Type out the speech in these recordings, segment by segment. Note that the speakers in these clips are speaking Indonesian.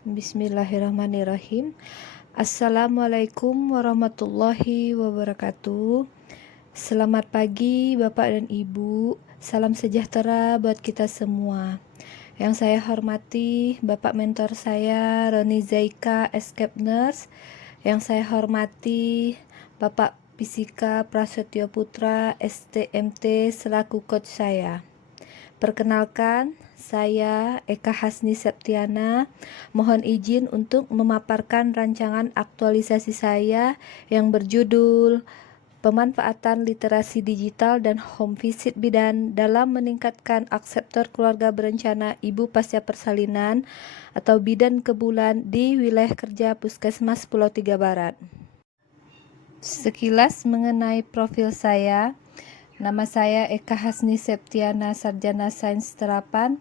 Bismillahirrahmanirrahim. Assalamualaikum warahmatullahi wabarakatuh. Selamat pagi Bapak dan Ibu. Salam sejahtera buat kita semua. Yang saya hormati Bapak mentor saya Roni Zaika, Escape Nurse. Yang saya hormati Bapak Fisika Prasetyo Putra, STMT selaku coach saya. Perkenalkan, saya Eka Hasni Septiana. Mohon izin untuk memaparkan rancangan aktualisasi saya yang berjudul Pemanfaatan Literasi Digital dan Home Visit Bidan dalam meningkatkan akseptor keluarga berencana ibu pasca persalinan atau bidan kebulan di wilayah kerja Puskesmas Pulau Tiga Barat. Sekilas mengenai profil saya. Nama saya Eka Hasni Septiana, Sarjana Sains Terapan,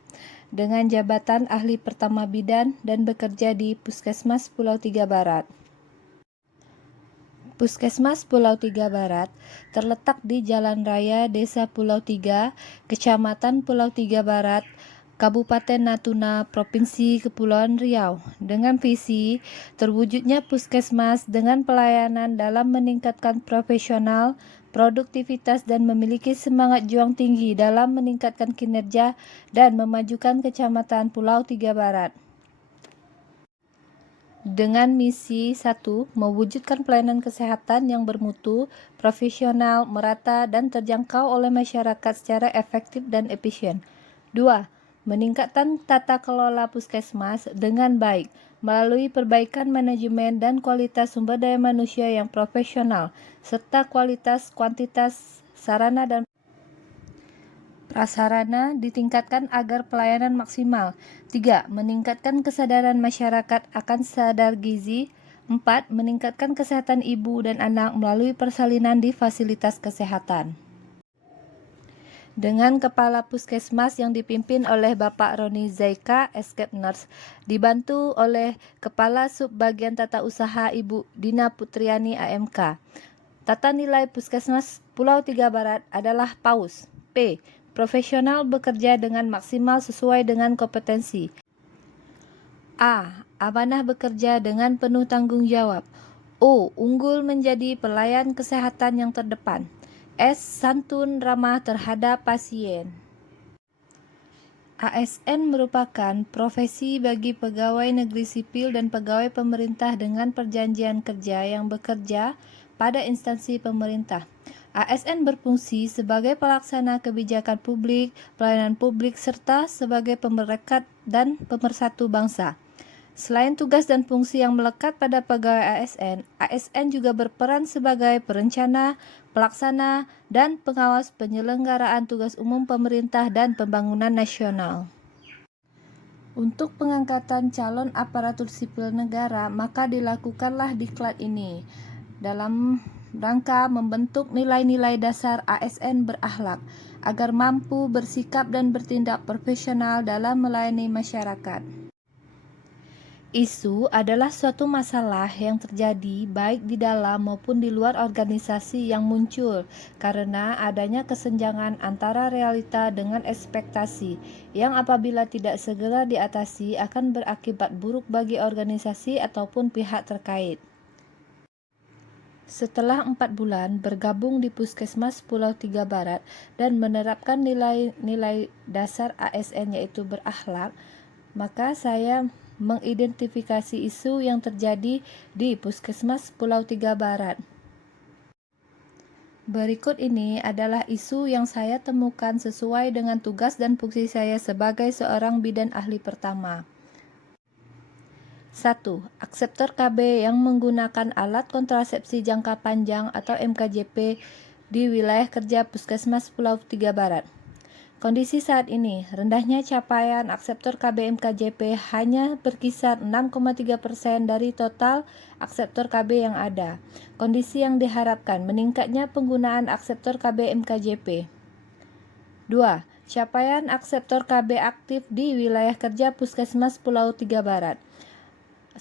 dengan jabatan Ahli Pertama Bidan dan bekerja di Puskesmas Pulau Tiga Barat. Puskesmas Pulau Tiga Barat terletak di Jalan Raya Desa Pulau Tiga, Kecamatan Pulau Tiga Barat, Kabupaten Natuna, Provinsi Kepulauan Riau, dengan visi terwujudnya puskesmas dengan pelayanan dalam meningkatkan profesional, produktivitas dan memiliki semangat juang tinggi dalam meningkatkan kinerja dan memajukan Kecamatan Pulau Tiga Barat. Dengan misi 1. Mewujudkan pelayanan kesehatan yang bermutu, profesional, merata, dan terjangkau oleh masyarakat secara efektif dan efisien. 2. Meningkatkan tata kelola puskesmas dengan baik melalui perbaikan manajemen dan kualitas sumber daya manusia yang profesional, serta kualitas kuantitas sarana dan prasarana ditingkatkan agar pelayanan maksimal. 3. Meningkatkan kesadaran masyarakat akan sadar gizi. 4. Meningkatkan kesehatan ibu dan anak melalui persalinan di fasilitas kesehatan. Dengan Kepala Puskesmas yang dipimpin oleh Bapak Roni Zaika, Escape Nurse, dibantu oleh Kepala Subbagian Tata Usaha Ibu Dina Putriani AMK. Tata nilai Puskesmas Pulau Tiga Barat adalah PAUS. P. Profesional bekerja dengan maksimal sesuai dengan kompetensi. A. Amanah bekerja dengan penuh tanggung jawab. O. Unggul menjadi pelayan kesehatan yang terdepan. S. Santun ramah terhadap pasien. ASN merupakan profesi bagi pegawai negeri sipil dan pegawai pemerintah dengan perjanjian kerja yang bekerja pada instansi pemerintah. ASN berfungsi sebagai pelaksana kebijakan publik, pelayanan publik, serta sebagai pemerekat dan pemersatu bangsa. Selain tugas dan fungsi yang melekat pada pegawai ASN, ASN juga berperan sebagai perencana, pelaksana, dan pengawas penyelenggaraan tugas umum pemerintah dan pembangunan nasional. Untuk pengangkatan calon aparatur sipil negara, maka dilakukanlah diklat ini dalam rangka membentuk nilai-nilai dasar ASN berakhlak agar mampu bersikap dan bertindak profesional dalam melayani masyarakat. Isu adalah suatu masalah yang terjadi baik di dalam maupun di luar organisasi yang muncul karena adanya kesenjangan antara realita dengan ekspektasi yang apabila tidak segera diatasi akan berakibat buruk bagi organisasi ataupun pihak terkait. Setelah 4 bulan bergabung di Puskesmas Pulau Tiga Barat dan menerapkan nilai-nilai dasar ASN yaitu berakhlak, maka saya mengidentifikasi isu yang terjadi di Puskesmas Pulau Tiga Barat. Berikut ini adalah isu yang saya temukan sesuai dengan tugas dan fungsi saya sebagai seorang bidan ahli pertama. 1. Akseptor KB yang menggunakan alat kontrasepsi jangka panjang atau MKJP di wilayah kerja Puskesmas Pulau Tiga Barat. Kondisi saat ini, rendahnya capaian akseptor KB MKJP hanya berkisar 6,3% dari total akseptor KB yang ada. Kondisi yang diharapkan meningkatnya penggunaan akseptor KB MKJP. 2. Capaian akseptor KB aktif di wilayah kerja Puskesmas Pulau Tiga Barat.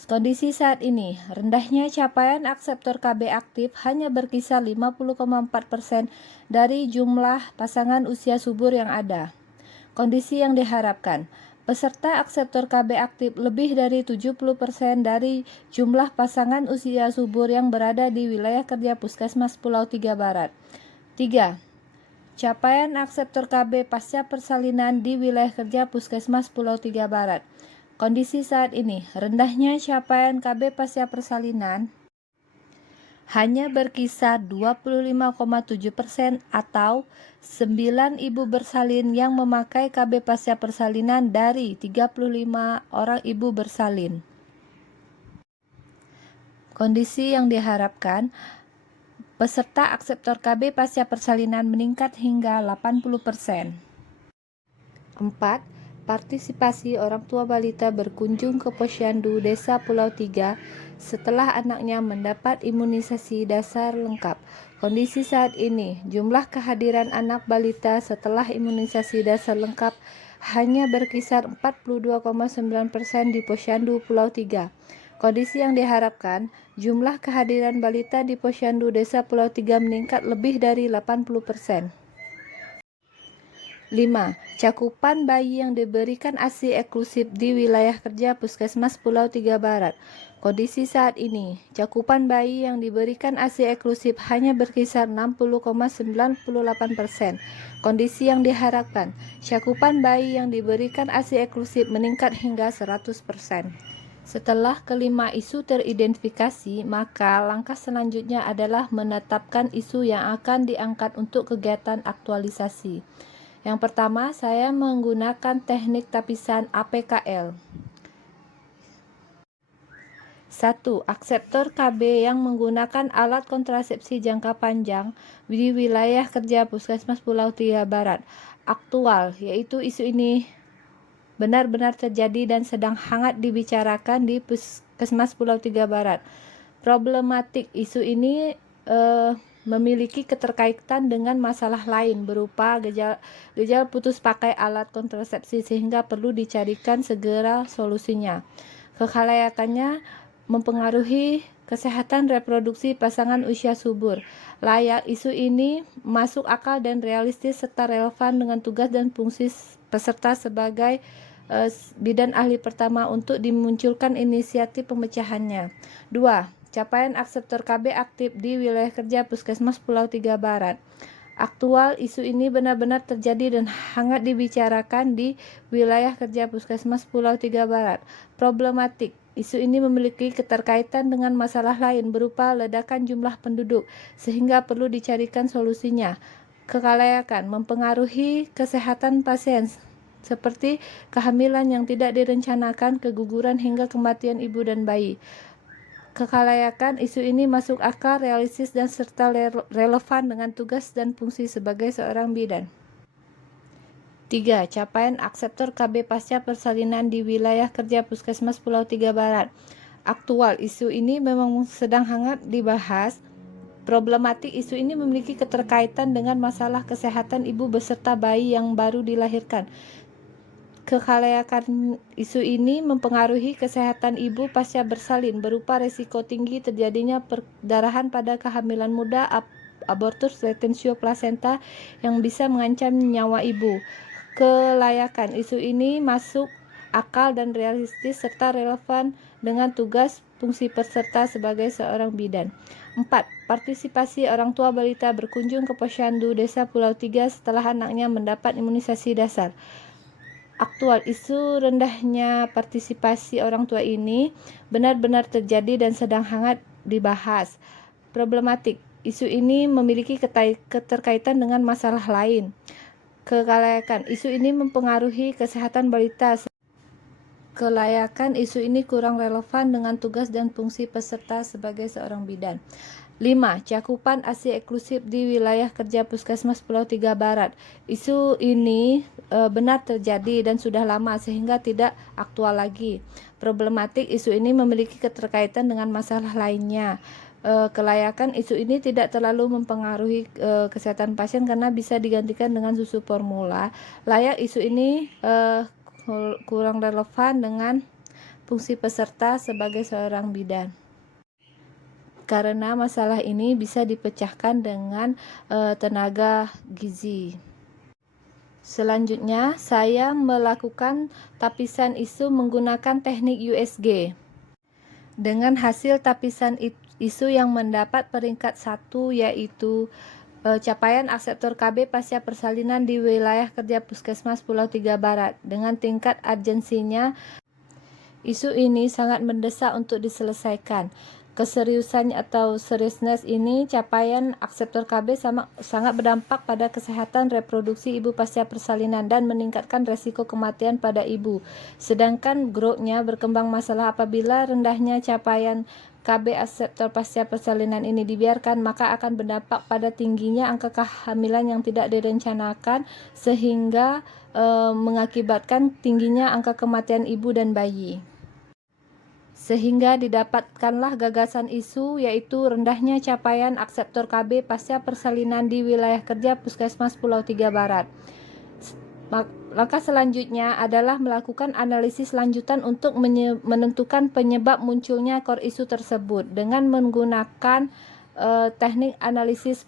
Kondisi saat ini, rendahnya capaian akseptor KB aktif hanya berkisar 50,4% dari jumlah pasangan usia subur yang ada. Kondisi yang diharapkan, Peserta akseptor KB aktif lebih dari 70% dari jumlah pasangan usia subur yang berada di wilayah kerja Puskesmas Pulau Tiga Barat. 3. Capaian akseptor KB pasca persalinan di wilayah kerja Puskesmas Pulau Tiga Barat. Kondisi saat ini, rendahnya capaian KB pasca persalinan hanya berkisar 25,7% atau 9 ibu bersalin yang memakai KB pasca persalinan dari 35 orang ibu bersalin. Kondisi yang diharapkan, peserta akseptor KB pasca persalinan meningkat hingga 80%. 4. Partisipasi orang tua balita berkunjung ke Posyandu Desa Pulau Tiga setelah anaknya mendapat imunisasi dasar lengkap. Kondisi saat ini, jumlah kehadiran anak balita setelah imunisasi dasar lengkap hanya berkisar 42,9% di Posyandu Pulau Tiga. Kondisi yang diharapkan, jumlah kehadiran balita di Posyandu Desa Pulau Tiga meningkat lebih dari 80%. 5. Cakupan bayi yang diberikan ASI eksklusif di wilayah kerja Puskesmas Pulau Tiga Barat. Kondisi saat ini, cakupan bayi yang diberikan ASI eksklusif hanya berkisar 60,98%. Kondisi yang diharapkan, cakupan bayi yang diberikan ASI eksklusif meningkat hingga 100%. Setelah kelima isu teridentifikasi, maka langkah selanjutnya adalah menetapkan isu yang akan diangkat untuk kegiatan aktualisasi. Yang pertama, saya menggunakan teknik tapisan APKL. 1. Akseptor KB yang menggunakan alat kontrasepsi jangka panjang di wilayah kerja Puskesmas Pulau Tiga Barat. Aktual, yaitu isu ini benar-benar terjadi dan sedang hangat dibicarakan di Puskesmas Pulau Tiga Barat. Problematik isu ini memiliki keterkaitan dengan masalah lain berupa gejala putus pakai alat kontrasepsi sehingga perlu dicarikan segera solusinya. Kekhalayakannya mempengaruhi kesehatan reproduksi pasangan usia subur. Layak isu ini masuk akal dan realistis serta relevan dengan tugas dan fungsi peserta sebagai bidan ahli pertama untuk dimunculkan inisiatif pemecahannya. 2. Capaian akseptor KB aktif di wilayah kerja Puskesmas Pulau Tiga Barat. Aktual, isu ini benar-benar terjadi dan hangat dibicarakan di wilayah kerja Puskesmas Pulau Tiga Barat. Problematik, isu ini memiliki keterkaitan dengan masalah lain berupa ledakan jumlah penduduk, sehingga perlu dicarikan solusinya. Kekhalayakan mempengaruhi kesehatan pasien, seperti kehamilan yang tidak direncanakan, keguguran hingga kematian ibu dan bayi. Kekhalayakan, isu ini masuk akal, realistis, dan serta relevan dengan tugas dan fungsi sebagai seorang bidan. 3. Capaian akseptor KB pasca persalinan di wilayah kerja Puskesmas Pulau Tiga Barat. Aktual, isu ini memang sedang hangat dibahas. Problematik isu ini memiliki keterkaitan dengan masalah kesehatan ibu beserta bayi yang baru dilahirkan. Kekhalayakan isu ini mempengaruhi kesehatan ibu pasca bersalin berupa risiko tinggi terjadinya perdarahan pada kehamilan muda, abortus retensio plasenta yang bisa mengancam nyawa ibu. Kelayakan isu ini masuk akal dan realistis serta relevan dengan tugas fungsi peserta sebagai seorang bidan. 4. Partisipasi orang tua balita berkunjung ke Posyandu Desa Pulau Tiga setelah anaknya mendapat imunisasi dasar. Aktual, isu rendahnya partisipasi orang tua ini benar-benar terjadi dan sedang hangat dibahas. Problematik, isu ini memiliki keterkaitan dengan masalah lain. Kelayakan, isu ini mempengaruhi kesehatan balita. Kelayakan isu ini kurang relevan dengan tugas dan fungsi peserta sebagai seorang bidan. 5. Cakupan ASI eksklusif di wilayah kerja Puskesmas Pulau Tiga Barat. Isu ini benar terjadi dan sudah lama sehingga tidak aktual lagi. Problematik isu ini memiliki keterkaitan dengan masalah lainnya. Kelayakan isu ini tidak terlalu mempengaruhi kesehatan pasien karena bisa digantikan dengan susu formula. Layak isu ini kurang relevan dengan fungsi peserta sebagai seorang bidan. Karena masalah ini bisa dipecahkan dengan tenaga gizi. Selanjutnya, saya melakukan tapisan isu menggunakan teknik USG. Dengan hasil tapisan isu yang mendapat peringkat 1 yaitu capaian akseptor KB pasca persalinan di wilayah kerja Puskesmas Pulau Tiga Barat. Dengan tingkat urgensinya, isu ini sangat mendesak untuk diselesaikan. Keseriusannya atau seriousness ini, capaian akseptor KB sangat berdampak pada kesehatan reproduksi ibu pasca persalinan dan meningkatkan resiko kematian pada ibu. Sedangkan growth-nya berkembang masalah apabila rendahnya capaian KB akseptor pasca persalinan ini dibiarkan, maka akan berdampak pada tingginya angka kehamilan yang tidak direncanakan sehingga mengakibatkan tingginya angka kematian ibu dan bayi. Sehingga didapatkanlah gagasan isu yaitu rendahnya capaian akseptor KB pasca persalinan di wilayah kerja Puskesmas Pulau Tiga Barat. Langkah selanjutnya adalah melakukan analisis lanjutan untuk menentukan penyebab munculnya core isu tersebut dengan menggunakan teknik analisis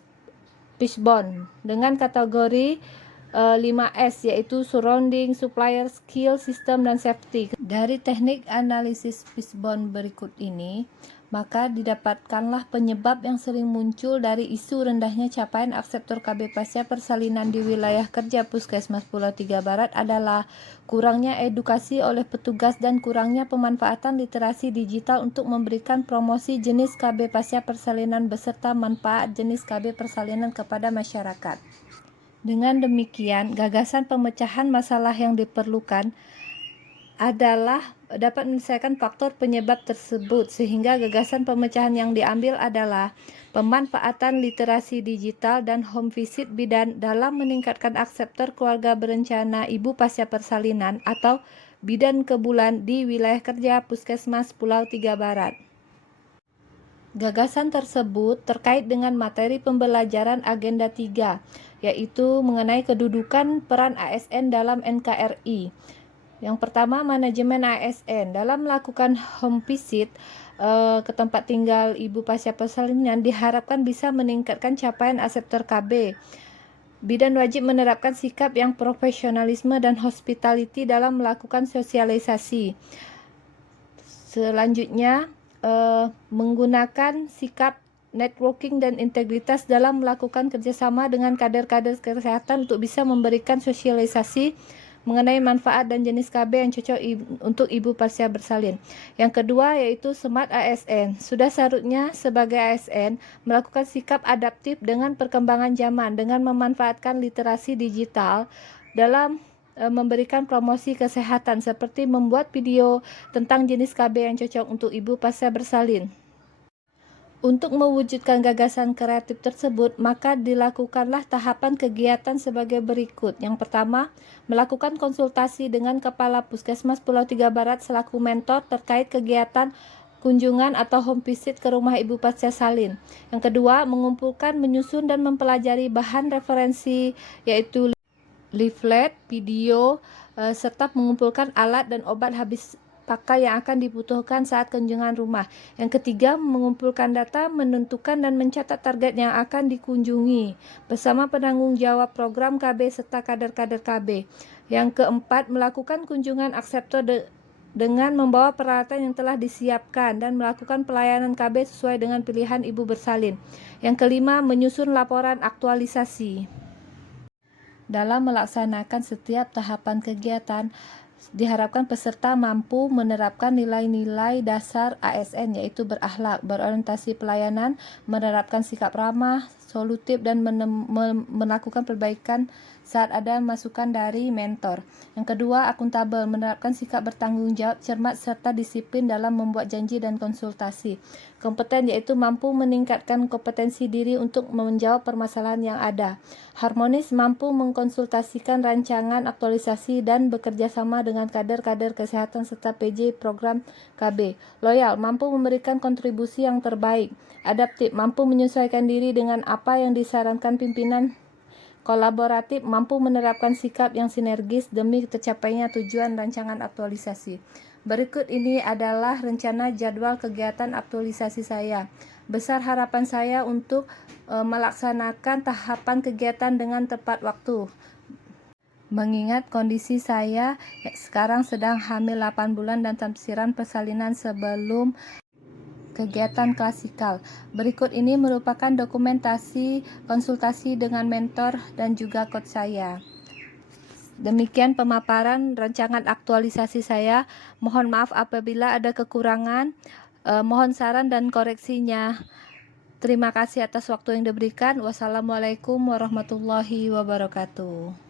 Fishbone dengan kategori 5S yaitu surrounding, supplier, skill, system, dan safety. Dari teknik analisis Fishbone berikut ini, maka didapatkanlah penyebab yang sering muncul dari isu rendahnya capaian akseptor KB pasca persalinan di wilayah kerja Puskesmas Pulau Tiga Barat adalah kurangnya edukasi oleh petugas dan kurangnya pemanfaatan literasi digital untuk memberikan promosi jenis KB pasca persalinan beserta manfaat jenis KB persalinan kepada masyarakat. Dengan demikian, gagasan pemecahan masalah yang diperlukan adalah dapat menyelesaikan faktor penyebab tersebut, sehingga gagasan pemecahan yang diambil adalah pemanfaatan literasi digital dan home visit bidan dalam meningkatkan akseptor keluarga berencana ibu pasca persalinan atau bidan kebulan di wilayah kerja Puskesmas Pulau Tiga Barat. Gagasan tersebut terkait dengan materi pembelajaran agenda 3, yaitu mengenai kedudukan peran ASN dalam NKRI. Yang pertama, manajemen ASN dalam melakukan home visit ke tempat tinggal ibu pasca persalinan diharapkan bisa meningkatkan capaian akseptor KB. Bidan wajib menerapkan sikap yang profesionalisme dan hospitality dalam melakukan sosialisasi. Selanjutnya, menggunakan sikap networking dan integritas dalam melakukan kerjasama dengan kader-kader kesehatan untuk bisa memberikan sosialisasi mengenai manfaat dan jenis KB yang cocok untuk ibu pasca bersalin. Yang kedua yaitu smart ASN. Sudah seharusnya sebagai ASN melakukan sikap adaptif dengan perkembangan zaman dengan memanfaatkan literasi digital dalam memberikan promosi kesehatan seperti membuat video tentang jenis KB yang cocok untuk ibu pasca bersalin. Untuk mewujudkan gagasan kreatif tersebut, maka dilakukanlah tahapan kegiatan sebagai berikut. Yang pertama, melakukan konsultasi dengan Kepala Puskesmas Pulau Tiga Barat selaku mentor terkait kegiatan kunjungan atau home visit ke rumah ibu pasca salin. Yang kedua, mengumpulkan, menyusun, dan mempelajari bahan referensi yaitu leaflet, video, serta mengumpulkan alat dan obat habis pakai yang akan dibutuhkan saat kunjungan rumah. Yang ketiga, mengumpulkan data, menentukan dan mencatat target yang akan dikunjungi bersama penanggung jawab program KB serta kader-kader KB. Yang keempat, melakukan kunjungan akseptor dengan membawa peralatan yang telah disiapkan dan melakukan pelayanan KB sesuai dengan pilihan ibu bersalin. Yang kelima, menyusun laporan aktualisasi. Dalam melaksanakan setiap tahapan kegiatan, diharapkan peserta mampu menerapkan nilai-nilai dasar ASN yaitu berakhlak, berorientasi pelayanan, menerapkan sikap ramah, solutif, dan melakukan perbaikan saat ada masukan dari mentor. Yang kedua, akuntabel, menerapkan sikap bertanggung jawab, cermat, serta disiplin dalam membuat janji dan konsultasi. Kompeten yaitu mampu meningkatkan kompetensi diri untuk menjawab permasalahan yang ada. Harmonis, mampu mengkonsultasikan rancangan aktualisasi dan bekerja sama dengan kader-kader kesehatan serta PJ program KB. Loyal, mampu memberikan kontribusi yang terbaik. Adaptif, mampu menyesuaikan diri dengan apa yang disarankan pimpinan. Kolaboratif, mampu menerapkan sikap yang sinergis demi tercapainya tujuan rancangan aktualisasi. Berikut ini adalah rencana jadwal kegiatan aktualisasi saya. Besar harapan saya untuk melaksanakan tahapan kegiatan dengan tepat waktu. Mengingat kondisi saya sekarang sedang hamil 8 bulan dan tamsiran persalinan sebelum kegiatan klasikal. Berikut ini merupakan dokumentasi konsultasi dengan mentor dan juga coach saya. Demikian pemaparan rancangan aktualisasi saya. Mohon maaf apabila ada kekurangan. Mohon saran dan koreksinya. Terima kasih atas waktu yang diberikan. Wassalamualaikum warahmatullahi wabarakatuh.